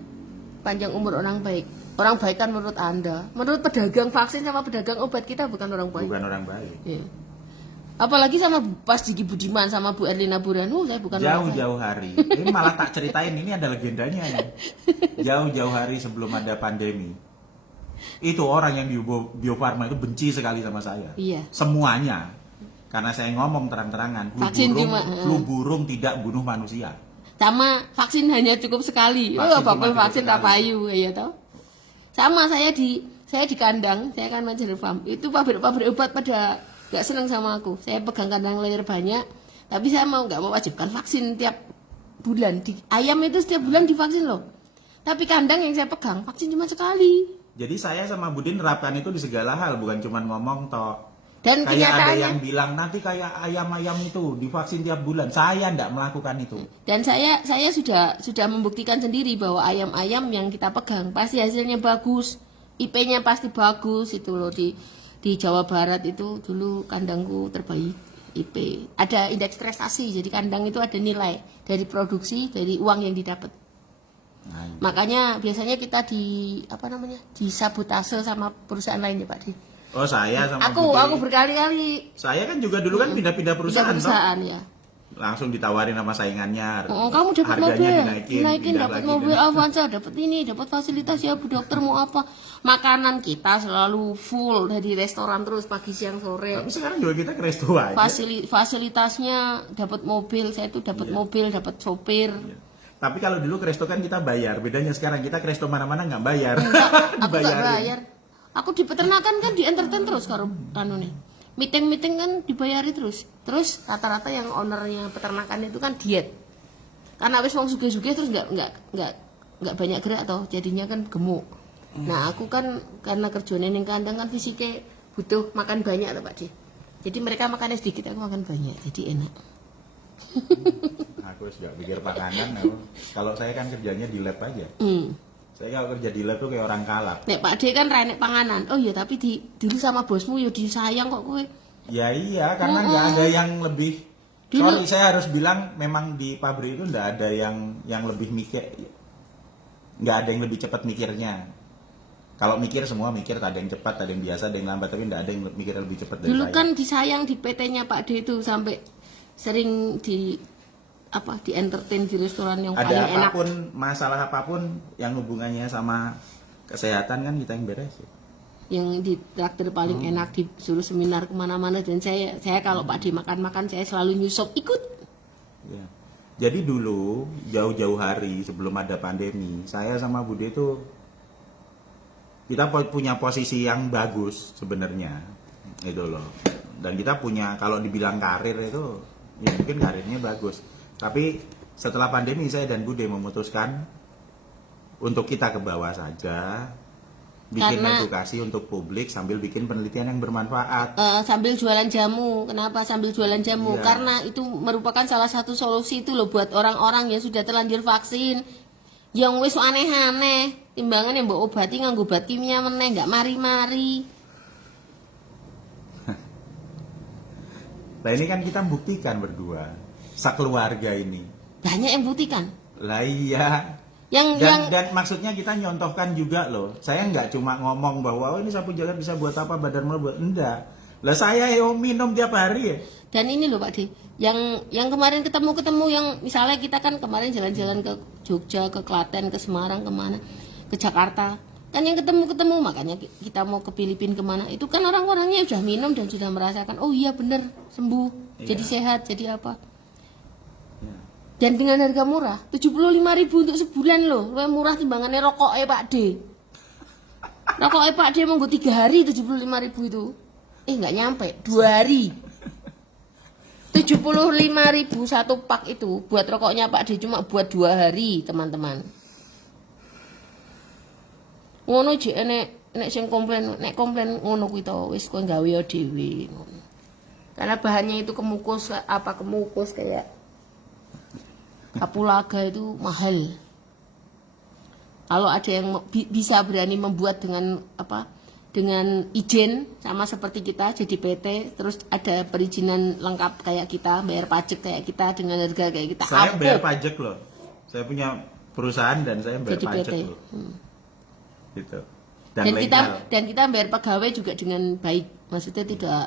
panjang umur orang baik. Orang baik kan menurut Anda. Menurut pedagang vaksin sama pedagang obat kita bukan orang baik. Bukan orang baik. Iya. Apalagi sama Pas Diki Budiman sama Bu Erlina Burhan. Saya bukan orang baik. Jauh-jauh hari. Ini malah tak ceritain, ini ada legendanya nih. Jauh-jauh hari sebelum ada pandemi. Itu orang yang di Bio Farma itu benci sekali sama saya. Iya. Semuanya. Karena saya ngomong terang-terangan, flu burung tidak bunuh manusia. Sama vaksin hanya cukup sekali. Vaksin Bapak cuma vaksin cukup tak payu ya toh. Sama saya di kandang, saya kan manajer farm. Itu pabrik obat pada gak senang sama aku. Saya pegang kandang layer banyak, tapi saya nggak mau wajibkan vaksin tiap bulan. Ayam itu setiap bulan divaksin loh. Tapi kandang yang saya pegang vaksin cuma sekali. Jadi saya sama Budin nerapkan itu di segala hal, bukan cuma ngomong toh. Dan Kayak ada kenyataannya, yang bilang nanti kayak ayam-ayam itu divaksin tiap bulan. Saya nggak melakukan itu. dan saya sudah membuktikan sendiri bahwa ayam-ayam yang kita pegang pasti hasilnya bagus, IP-nya pasti bagus itu loh. Di Jawa Barat itu dulu kandangku terbaik IP. Ada indeks prestasi, jadi kandang itu ada nilai dari produksi, dari uang yang didapat. Nah, Makanya biasanya kita disabotase sama perusahaan lain ya Pak Di. oh saya sama Aku Budi. berkali-kali Saya kan juga dulu kan pindah-pindah perusahaan, toh. perusahaan ya. Langsung ditawarin sama saingannya. Oh, kamu dapat harganya mobil, dinaikin pindah dapat lagi, mobil pindah. Avanza, dapat ini, dapat fasilitas ya Bu Dokter mau apa? Makanan kita selalu full dari restoran terus pagi siang sore. Tapi sekarang juga kita ke resto aja. Fasilitasnya dapat mobil, saya tuh dapat mobil, dapat sopir. Iya. Tapi kalau dulu ke resto kan kita bayar. Bedanya sekarang kita ke resto mana-mana nggak bayar. Aku nggak Dibayarin. bayar. Aku di peternakan kan di entertain terus karo anu nih. Meeting kan dibayari terus. Terus rata-rata yang ownernya peternakan itu kan diet. Karena wis wong sugih-sugih terus nggak banyak gerak toh, jadinya kan gemuk. Nah, aku kan karena kerjanya ning kandang kan fisiknya butuh makan banyak toh Pak Di. Jadi mereka makannya sedikit, aku makan banyak. Jadi enak. Aku sudah pikir makanan. Aku. Kalau saya kan kerjanya di lab aja. Saya kalau kerja di lab tuh kayak orang kalap. Nek Pak D kan renek panganan. Oh iya, tapi dulu sama bosmu ya disayang kok kowe. Ya iya, karena nggak ada yang lebih. Dulu- Sorry, saya harus bilang memang di pabrik itu nggak ada yang lebih mikir. Nggak ada yang lebih cepat mikirnya. Kalau mikir semua mikir, ada yang cepat, ada yang biasa, ada yang lambat, tapi nggak ada yang mikir lebih cepat dari Dulu saya. kan disayang di PT-nya Pak D itu sampai sering di entertain di restoran yang Ada paling enak. apapun, masalah apapun yang hubungannya sama kesehatan kan kita yang beres. Yang di traktir paling enak, disuruh seminar kemana-mana, dan saya kalau Pak D makan saya selalu nyusup ikut. Ya. Jadi dulu jauh-jauh hari sebelum ada pandemi, saya sama Bude itu kita punya posisi yang bagus sebenarnya, itu loh. Dan kita punya, kalau dibilang karir itu, ya mungkin karirnya bagus. Tapi setelah pandemi saya dan Bude memutuskan untuk kita ke bawah saja, bikin Karena- edukasi untuk publik sambil bikin penelitian yang bermanfaat. Sambil jualan jamu. Kenapa sambil jualan jamu? Iya. Karena itu merupakan salah satu solusi itu loh buat orang-orang yang sudah terlanjur vaksin. Yang wis aneh-aneh, timbangan yang mbok obati nganggo obat kimia meneh, nggak mari-mari. Nah ini kan kita buktikan berdua, sekeluarga ini. Banyak yang buktikan. Lah iya. Dan maksudnya kita nyontohkan juga loh. Saya nggak cuma ngomong bahwa oh ini sapu jagat bisa buat apa, badan mau buat, enggak. Lah saya minum tiap hari ya. Dan ini loh Pak D, yang kemarin ketemu yang misalnya kita kan kemarin jalan-jalan ke Jogja, ke Klaten, ke Semarang, kemana, ke Jakarta, kan yang ketemu makanya kita mau ke Filipina kemana, itu kan orang-orangnya sudah minum dan sudah merasakan oh iya bener sembuh, Iya. jadi sehat, jadi apa. Ya. Dan dengan harga murah, 75.000 untuk sebulan loh, lebih murah timbangannya rokoknya Pak D. Rokoknya Pak D mau 3 hari 75.000 itu. Nggak nyampe, 2 hari. 75.000 satu pak itu buat rokoknya Pak D cuma buat 2 hari, teman-teman. Ngono jek nek sing komplain, nek komplain ngono kuwi to wis kowe gawe dhewe ngono. Karena bahannya itu kemukus kayak kapulaga itu mahal. Kalau ada yang bisa berani membuat dengan izin sama seperti kita jadi PT, terus ada perizinan lengkap kayak kita, bayar pajak kayak kita, dengan harga kayak kita. Saya ampuh. bayar pajak loh. Saya punya perusahaan dan saya bayar Jadi pajak PT. loh. Gitu. Dan legal. kita bayar pegawai juga dengan baik. Maksudnya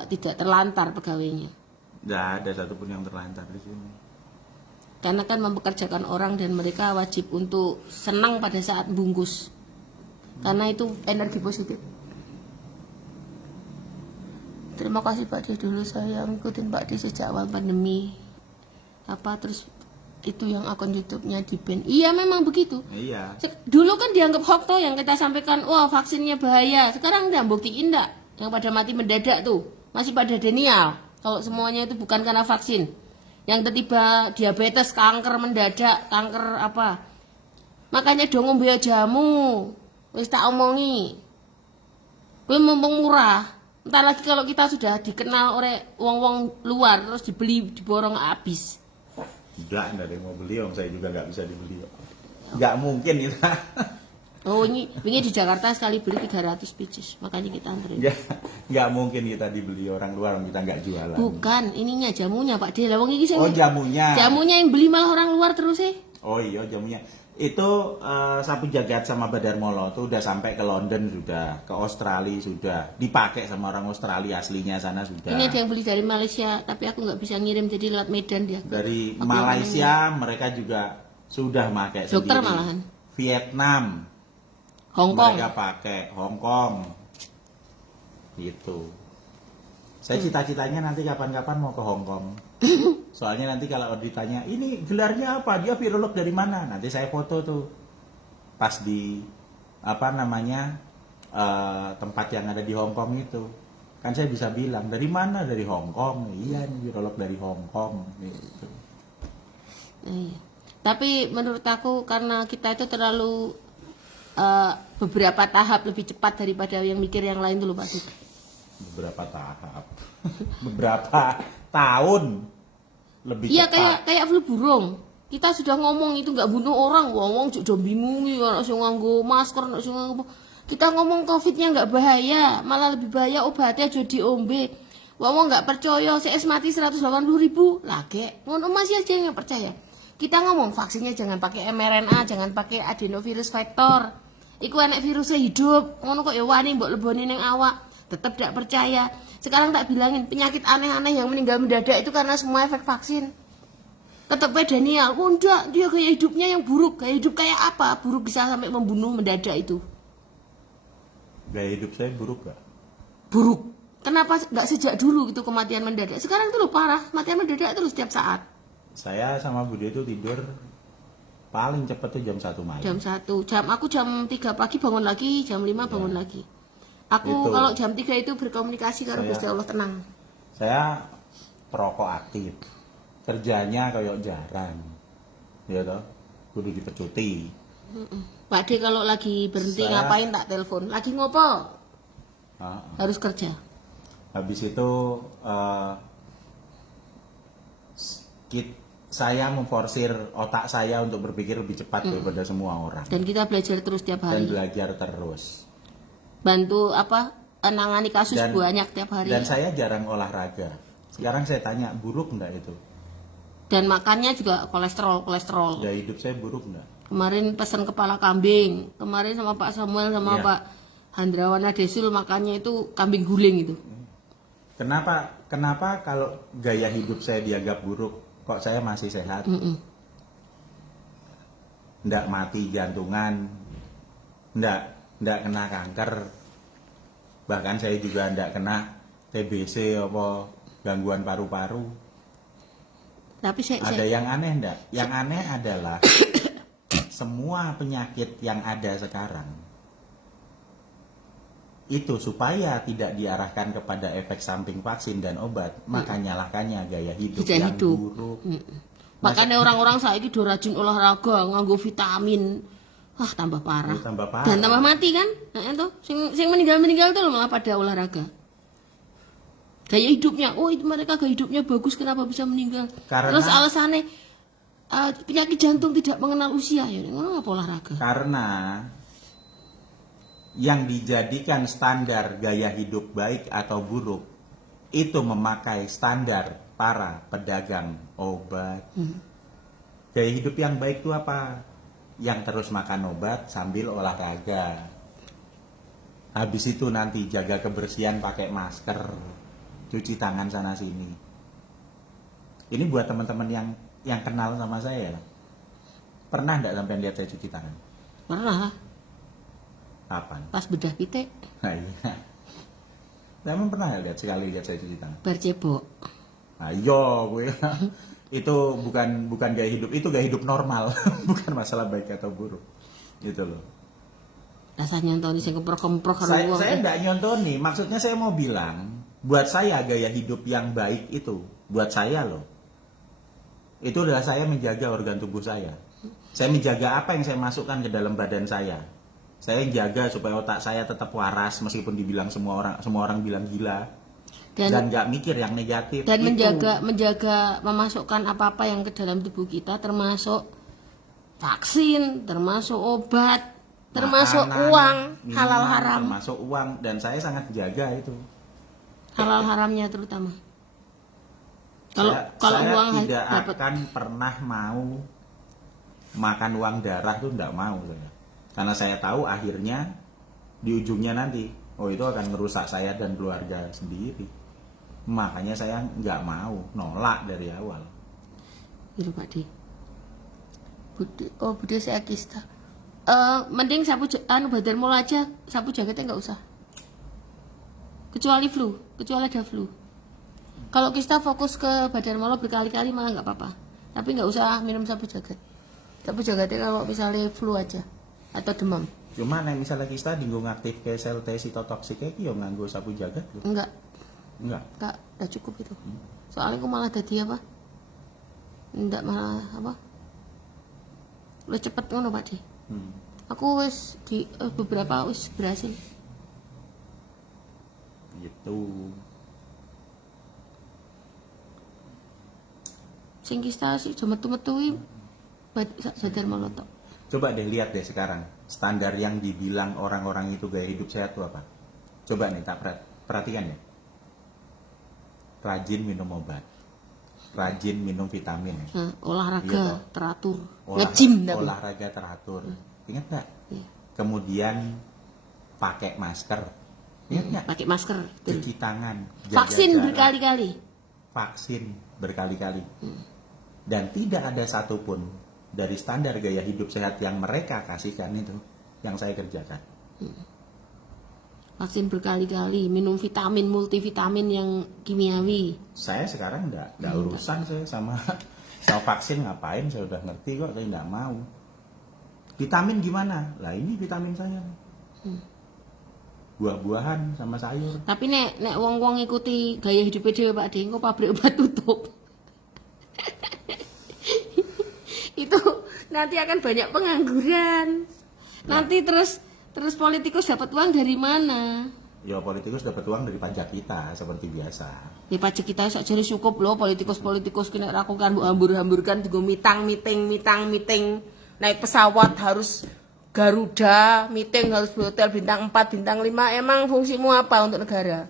tidak terlantar pegawainya. Nggak ada satupun yang terlantar di sini. Karena kan mempekerjakan orang dan mereka wajib untuk senang pada saat bungkus. Karena itu energi positif. Terima kasih Pak D, dulu saya ngikutin Pak D sejak awal pandemi. Terus itu yang akun YouTube-nya di-ban. Iya memang begitu. Iya. Dulu kan dianggap hoax tuh yang kita sampaikan, wah vaksinnya bahaya. Sekarang udah buktiin enggak? Yang pada mati mendadak tuh masih pada denial. Kalau semuanya itu bukan karena vaksin. Yang tiba diabetes, kanker mendadak, kanker apa? Makanya dong ngombe jamu. Wis tak omongi. Kuwi mumpung murah. Entar lagi kalau kita sudah dikenal oleh wong-wong luar terus dibeli diborong habis. Enggak ada yang mau beli, om saya juga nggak bisa dibeli. Nggak mungkin kita. Oh ini di Jakarta sekali beli 300 pieces, makanya kita anterin. Nggak mungkin kita dibeli orang luar, kita nggak jualan. Bukan, ininya jamunya Pak De. Lawang ini Oh jamunya. Jamunya yang beli malah orang luar terus sih. Oh iya jamunya. Itu sapu jagat sama Badar Molo tuh udah sampai ke London sudah, ke Australia sudah, dipakai sama orang Australia aslinya sana sudah. Ini ada yang beli dari Malaysia, tapi aku nggak bisa ngirim jadi lewat Medan dia. Dari Malaysia mereka juga sudah pakai Dokter sendiri. malahan. Vietnam, Hong Kong. mereka pakai Hong Kong, gitu. Saya cita-citanya nanti kapan-kapan mau ke Hong Kong. Soalnya nanti kalau ditanya, ini gelarnya apa? Dia virolog dari mana? Nanti saya foto tuh. Pas di, tempat yang ada di Hong Kong itu. Kan saya bisa bilang, dari mana? Dari Hong Kong. Iya, ini virolog dari Hong Kong. Gitu. Iya. Tapi menurut aku karena kita itu terlalu beberapa tahap lebih cepat daripada yang mikir yang lain dulu Pak Dut. Beberapa tahap. Beberapa tahun. Lebih Iya cepat. kayak flu burung. Kita sudah ngomong itu nggak bunuh orang, wong juga bingungi orang sing nganggo masker, orang sing nganggo. Kita ngomong COVID-nya nggak bahaya, malah lebih bahaya obatnya aja diombe. Wong nggak percaya, CS mati 180.000 lagi. Ngono masih aja yang nggak percaya. Kita ngomong vaksinnya jangan pakai mRNA, jangan pakai adenovirus vector. Iku enek virusnya hidup, ngono kok ya wani mbok leboni ning awak. Tetap tidak percaya. Sekarang tak bilangin penyakit aneh-aneh yang meninggal mendadak itu karena semua efek vaksin. Tetap Daniel, oh enggak, dia gaya hidupnya yang buruk. Gaya hidup kayak apa? Buruk bisa sampai membunuh mendadak itu. Gaya hidup saya buruk gak? Buruk. Kenapa nggak sejak dulu gitu kematian mendadak? Sekarang tuh loh parah, kematian mendadak terus setiap saat. Saya sama Budi itu tidur paling cepat tuh jam 1 malam. Jam 1, aku jam 3 pagi bangun lagi, jam 5 bangun lagi. Aku Itu. kalau jam 3 itu berkomunikasi karo Saya- Gusti Allah tenang. Saya perokok aktif. Kerjanya kayak jarang. Ya toh, kudu dipecuti. Pak D kalau lagi berhenti Saya- ngapain tak telepon? Lagi ngopo? Ah, Harus kerja. habis itu saya memforsir otak saya untuk berpikir lebih cepat daripada semua orang Dan kita belajar terus tiap dan hari. belajar terus. Bantu nangani kasus Dan- banyak tiap hari. Dan saya jarang olahraga. Sekarang saya tanya, buruk nggak itu? Dan makannya juga kolesterol. Gaya hidup saya buruk nggak? Kemarin pesan kepala kambing. Kemarin sama Pak Samuel sama Iya. Pak Handrawana Desul makannya itu kambing guling itu. Kenapa kalau gaya hidup saya dianggap buruk, kok saya masih sehat? Nggak mati jantungan, nggak kena kanker, bahkan saya juga nggak kena TBC apa gangguan paru-paru. Tapi Ada yang aneh nggak? Yang aneh adalah semua penyakit yang ada sekarang itu supaya tidak diarahkan kepada efek samping vaksin dan obat, maka nyalakannya gaya hidup Gaya yang hidup. buruk. Makanya orang-orang saiki do rajin olahraga, nganggo vitamin. Wah, tambah parah. Tambah parah. Dan tambah mati kan? Nah, itu sing meninggal tuh malah pada olahraga. Gaya hidupnya, oh itu mereka gaya hidupnya bagus, kenapa bisa meninggal? Karena- Terus alasannya penyakit jantung tidak mengenal usia ya, ngono apa olahraga? Karena yang dijadikan standar gaya hidup baik atau buruk itu memakai standar para pedagang obat. Gaya hidup yang baik itu apa? Yang terus makan obat sambil olahraga. Habis itu nanti jaga kebersihan pakai masker, cuci tangan sana sini. Ini buat teman-teman yang kenal sama saya. Pernah nggak sampai lihat saya cuci tangan? Pernah lah, Kapan? pas bedah pitik, Nah, iya. Emang pernah lihat sekali lihat saya cuci tangan? bar cebok. Nah, iya, gue itu bukan gaya hidup, itu gaya hidup normal, bukan masalah baik atau buruk. Gitu loh. Rasanya nonton sing kemprok-kemprok karo Saya wong. enggak nyontoni, maksudnya saya mau bilang, buat saya gaya hidup yang baik itu, buat saya loh. Itu adalah saya menjaga organ tubuh saya. Saya menjaga apa yang saya masukkan ke dalam badan saya. Saya jaga supaya otak saya tetap waras meskipun dibilang semua orang bilang gila. Dan nggak mikir yang negatif. Dan itu. menjaga memasukkan apa-apa yang ke dalam tubuh kita, termasuk vaksin, termasuk obat, termasuk Makanan, uang, minuman, halal haram. termasuk uang, dan saya sangat jaga itu. Halal haramnya terutama. Kalau Saya uang tidak dapat, akan pernah mau makan uang darah tuh nggak mau saya. Karena saya tahu akhirnya di ujungnya nanti, oh itu akan merusak saya dan keluarga sendiri. Makanya saya nggak mau, nolak dari awal. gitu Pak D. Bude saya kista. Mending sapu badan mall aja, sapu jaketnya nggak usah. Kecuali ada flu. Kalau kista fokus ke badan mall berkali-kali malah nggak apa-apa. Tapi nggak usah minum sapu jaket. Sapu jaketnya kalau misalnya flu aja atau demam. Cuma nek misalnya kita dinggo aktif ke sel T sitotoksik iki yo nganggo sapu jagat lho. Enggak, Enggak. udah cukup itu. Soalnya aku malah tadi apa? Enggak malah apa? Udah cepet ngono Pak D. Aku wis di beberapa wis berhasil. Gitu. Sing kista sih cuma metu-metu sadar molotok. Coba deh lihat deh sekarang standar yang dibilang orang-orang itu gaya hidup sehat itu apa? Coba nih tak perhatikan ya. Rajin minum obat, rajin minum vitamin. Nah, olahraga Iya, teratur, nge-gym tapi. olahraga teratur. Ingat nggak? Iya. Kemudian pakai masker. Ingat nggak? Pakai masker. Betul. Cuci tangan. jaga Vaksin jarak. berkali-kali. Vaksin berkali-kali. Dan tidak ada satupun dari standar gaya hidup sehat yang mereka kasihkan itu yang saya kerjakan. Vaksin berkali-kali, minum vitamin multivitamin yang kimiawi. Saya sekarang nggak urusan saya sama vaksin ngapain, saya udah ngerti kok, saya nggak mau. Vitamin gimana? Lah ini vitamin saya. Buah-buahan sama sayur. Tapi nek wong-wong ngikuti gaya hidup dhewe Pak D, engko pabrik obat tutup. Itu nanti akan banyak pengangguran. Nanti terus politikus dapat uang dari mana? Ya politikus dapat uang dari pajak kita seperti biasa. Ya pajak kita sak jare cukup loh, politikus kena rakukan mbok hambur-hamburkan digo meeting. Naik pesawat harus Garuda, meeting harus di hotel bintang 4, bintang 5. Emang fungsimu apa untuk negara?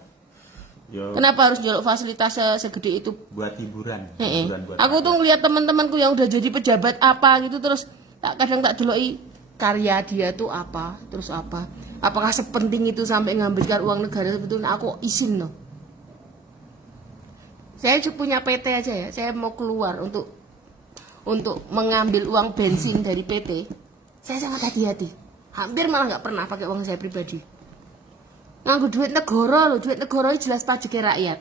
Yo, Kenapa harus nyolok fasilitas segede itu? buat hiburan. Heeh. Hiburan buat Aku tuh ngeliat teman-temanku yang udah jadi pejabat apa gitu, terus kadang tak deloki karya dia tuh apa, terus apa. Apakah sepenting itu sampai ngambilkan uang negara sebetulnya? Aku izin loh. Saya punya PT aja ya, saya mau keluar untuk mengambil uang bensin dari PT. Saya sangat hati-hati. Hampir malah nggak pernah pakai uang saya pribadi. Nganggo duit negara loh, duit negara jelas pajaknya rakyat.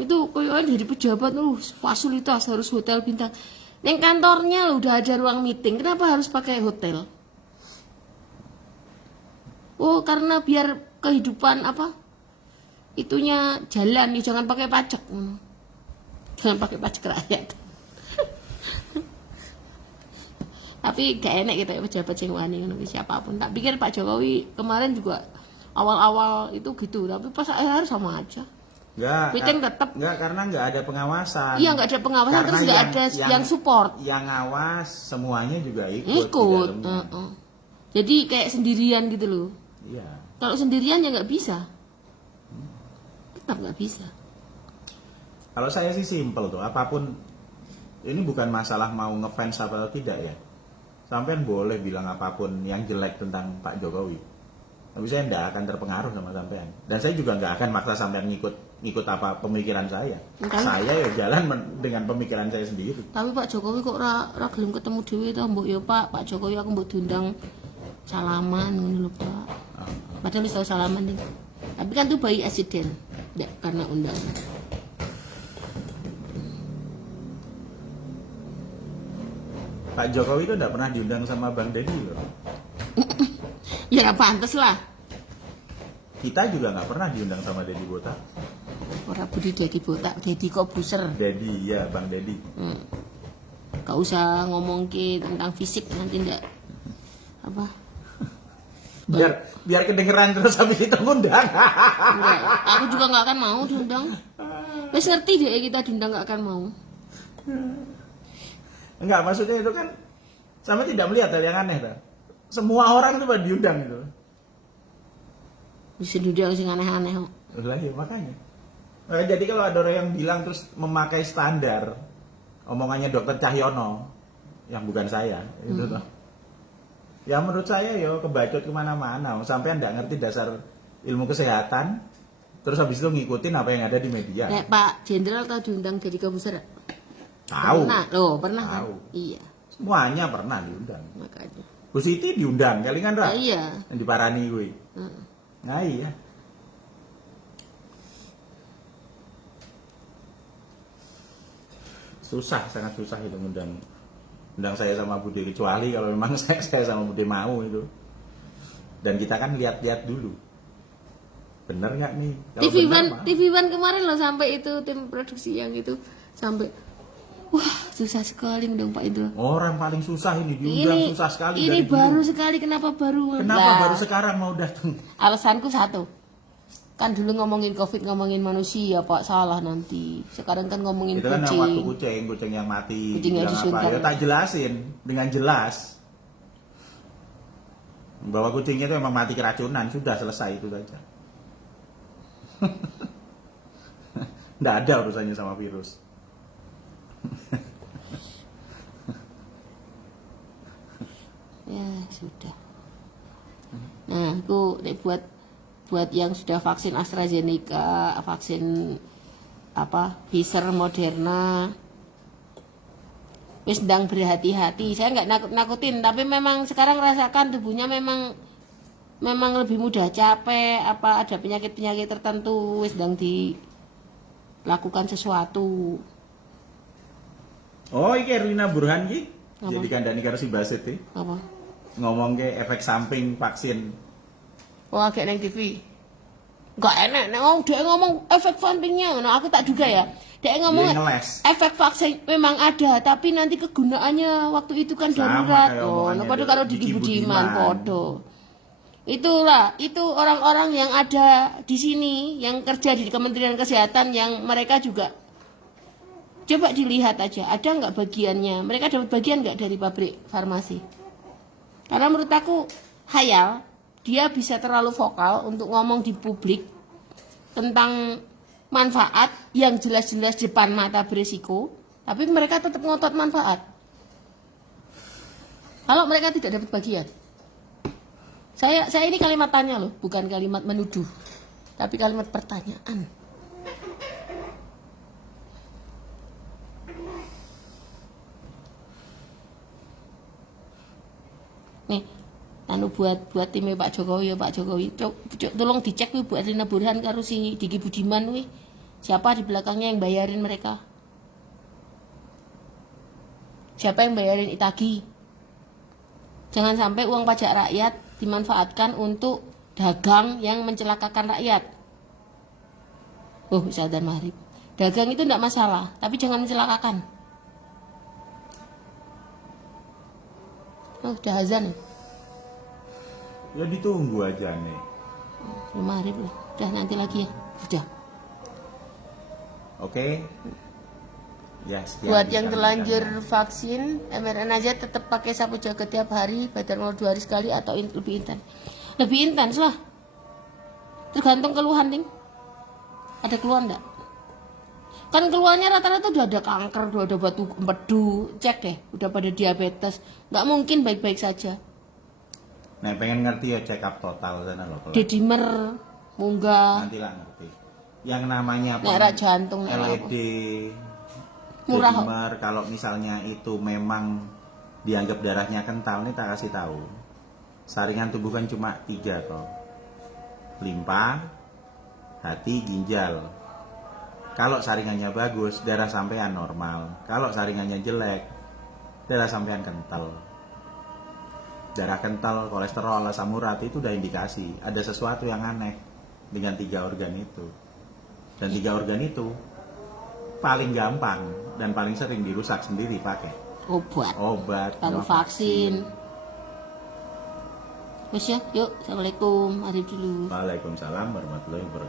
Itu koyokan dari pejabat fasilitas harus hotel bintang. Neng kantornya loh udah ada ruang meeting, kenapa harus pakai hotel? Oh, karena biar kehidupan apa? Itunya jalan, ya jangan pakai pajak. Jangan pakai pajak rakyat. Tapi gak enak kita pejabat sing wani ngono siapapun. Tak pikir Pak Jokowi kemarin juga awal-awal itu gitu, tapi pas akhir sama aja. Meeting tetap. Enggak, karena nggak ada pengawasan. Iya, nggak ada pengawasan, Karena terus nggak ada yang support. Yang ngawas semuanya juga ikut. di Ikut. dalamnya. Jadi kayak sendirian gitu loh. Iya. Kalau sendirian ya nggak bisa. Tetap nggak bisa. Kalau saya sih simpel tuh, apapun ini bukan masalah mau ngefans atau tidak ya. Sampean boleh bilang apapun yang jelek tentang Pak Jokowi, tapi saya tidak akan terpengaruh sama sampean. Dan saya juga nggak akan maksa sampean ngikut apa pemikiran saya. Saya ya jalan dengan pemikiran saya sendiri. Tapi Pak Jokowi kok ra gelem ketemu dhewe to, mbok ya Pak Jokowi aku mbok diundang salaman ngono lho Pak. Padahal wis tau salaman nih. Tapi kan tuh bayi asiden, enggak karena undangan. Pak Jokowi itu tidak pernah diundang sama Bang Deddy loh. Ya pantes lah. Kita juga nggak pernah diundang sama Deddy Botak. Ora budi Dedi botak, Dedi kok buser. Deddy ya, Bang Deddy. Gak usah ngomong ke tentang fisik nanti ndak apa. Biar kedengeran terus habis itu ngundang. Enggak, aku juga nggak akan mau diundang. Wes ngerti deh kita diundang nggak akan mau. Enggak, maksudnya itu kan sama tidak melihat hal yang aneh, tak? Semua orang itu pada diundang itu. Bisa diundang sing aneh-aneh kok. Lah ya makanya. Nah, jadi kalau ada orang yang bilang terus memakai standar omongannya dokter Cahyono yang bukan saya, itu toh. Ya menurut saya ya kebacot kemana-mana. Sampai nggak ngerti dasar ilmu kesehatan, terus habis itu ngikutin apa yang ada di media. Nek Pak Jenderal tahu diundang jadi Kabusar? Tahu. Pernah Tahu. kan? Iya, Semuanya pernah diundang. makanya. Bu Siti diundang, kali kan Ra? Iya. Yang diparani gue. Heeh. Nah iya. Susah, sangat susah itu undang saya sama Bude, kecuali kalau memang saya sama Bude mau itu. Dan kita kan lihat-lihat dulu. Bener nggak nih? Kalau bener, mah. TV One kemarin loh sampai itu tim produksi yang itu sampai wah susah sekali undang Pak Indra. Orang paling susah ini diundang susah sekali. Ini dari baru dulu. sekali kenapa baru? Kenapa Lah, baru sekarang mau datang? alasanku satu. Kan dulu ngomongin Covid ngomongin manusia Pak, salah nanti. Sekarang kan ngomongin Itu kan yang waktu kucing. kucing yang mati. Kucing yang bilang disuntik. apa? Ya tak jelasin dengan jelas bahwa kucingnya itu memang mati keracunan, sudah selesai itu saja. Nggak ada urusannya sama virus. Ya sudah. Nah, aku buat yang sudah vaksin AstraZeneca, vaksin apa Pfizer, Moderna, wis ndang berhati-hati. Saya nggak nakut-nakutin, tapi memang sekarang rasakan tubuhnya memang lebih mudah capek, apa ada penyakit-penyakit tertentu, wis ndang dilakukan sesuatu. Oh, iki Rina Burhan ki. Apa? Jadi kandani karo si Basit iki. Apa? Ngomong ke efek samping vaksin. Oh, agak neng TV. Gak enak, dia ngomong efek sampingnya, nah aku tak duga ya. Dia ngomong Dia ngeles. efek vaksin memang ada, tapi nanti kegunaannya waktu itu kan Sama darurat. kayak Oh, omongannya padha karo Diki Diki Budiman Budiman. podo. Itulah, itu orang-orang yang ada di sini, yang kerja di Kementerian Kesehatan, yang mereka juga coba dilihat aja, ada nggak bagiannya? Mereka dapat bagian nggak dari pabrik farmasi? Karena menurut aku hayal, dia bisa terlalu vokal untuk ngomong di publik tentang manfaat yang jelas-jelas depan mata berisiko, tapi mereka tetap ngotot manfaat. Kalau mereka tidak dapat bagian, saya ini kalimat tanya loh, bukan kalimat menuduh, tapi kalimat pertanyaan. Nih, buat timnya Pak Jokowi ya Pak Jokowi. Tolong dicek nih buat Rina Burhan karo si Diki Budiman nih. Siapa di belakangnya yang bayarin mereka? Siapa yang bayarin Itagi? Jangan sampai uang pajak rakyat dimanfaatkan untuk dagang yang mencelakakan rakyat. Oh, dan maghrib. Dagang itu tidak masalah, tapi jangan mencelakakan. Oh, udah azan ya? Ya ditunggu aja nih. Maghrib lah. Udah nanti lagi ya. Udah. Oke. Ya, sekian Buat yang bincang-bincangnya. terlanjur vaksin mRNA aja tetap pakai sapu jaga tiap hari, badan 2 hari sekali atau lebih intens. Lebih intens lah. Tergantung keluhan, Ting. Ada keluhan enggak? Kan keluhannya rata-rata udah ada kanker, udah ada batu empedu, cek deh, udah pada diabetes. Nggak mungkin baik-baik saja. Nah, pengen ngerti ya check up total sana loh. kalau Dedimer, munggah, Nanti lah ngerti. Yang namanya apa? merah jantung, merah LED, Murah kok. Dedimer, kalau misalnya itu memang dianggap darahnya kental, nih tak kasih tahu. Saringan tubuh kan cuma 3 toh. Limpa, hati, ginjal. Kalau saringannya bagus, darah sampean normal. Kalau saringannya jelek, darah sampean kental. Darah kental, kolesterol, asam urat itu udah indikasi ada sesuatu yang aneh dengan 3 organ itu. Dan 3 organ itu paling gampang dan paling sering dirusak sendiri pakai. obat baru sama vaksin. Wes ya, yuk, assalamualaikum, mari dulu. Waalaikumsalam warahmatullahi wabarakatuh.